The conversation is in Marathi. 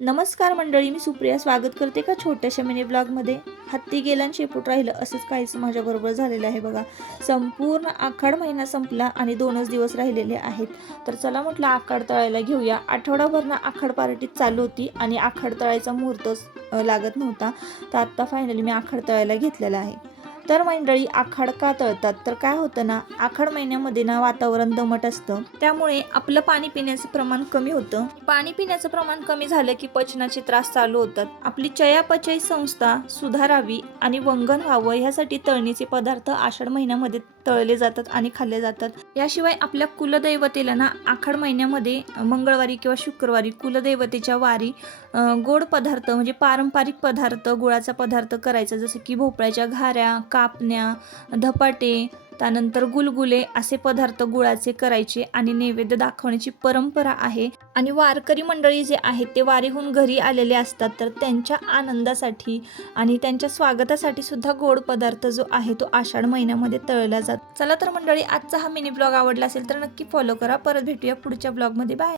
नमस्कार मंडळी, मी सुप्रिया स्वागत करते का छोट्याशा मिनी ब्लॉगमध्ये. हत्ती गेला आणि शेपूट राहिलं असंच काहीच माझ्याबरोबर झालेलं आहे बघा. संपूर्ण आखाड महिना संपला आणि 2च दिवस राहिलेले आहेत. तर चला म्हटलं आखाड तळायला घेऊया. आठवडाभर आखाड पार्टीत चालू होती आणि आखाड तळायचा मुहूर्तच लागत नव्हता. तर आत्ता फायनली मी आखाड तळायला घेतलेला आहे. तर मंडळी, आखाड का तळतात तर काय होतं ना, आखाड महिन्यामध्ये वातावरण दमट असतं, त्यामुळे आपलं पाणी पिण्याचं प्रमाण कमी होतं. पाणी पिण्याचं प्रमाण कमी झालं की पचनाचे त्रास चालू होतात. आपली चयापचय संस्था सुधारावी आणि वंगण व्हावं ह्यासाठी तळणीचे पदार्थ आषाढ महिन्यामध्ये तळले जातात आणि खाल्ले जातात. याशिवाय आपल्या कुलदैवतेला आखाड महिन्यामध्ये मंगळवारी किंवा शुक्रवारी कुलदैवतेच्या वारी गोड पदार्थ म्हणजे पारंपरिक पदार्थ, गुळाचा पदार्थ करायचा, जसं की भोपळ्याच्या घाऱ्या, कापण्या, धपाटे, त्यानंतर गुलगुले असे पदार्थ गुळाचे करायचे आणि नैवेद्य दाखवण्याची परंपरा आहे. आणि वारकरी मंडळी जे आहेत ते वारीहून घरी आलेले असतात, तर त्यांच्या आनंदासाठी आणि त्यांच्या स्वागतासाठी सुद्धा गोड पदार्थ जो आहे तो आषाढ महिन्यामध्ये तळला जातो. चला तर मंडळी, आजचा हा मिनी ब्लॉग आवडला असेल तर नक्की फॉलो करा. परत भेटूया पुढच्या ब्लॉगमध्ये. बाय.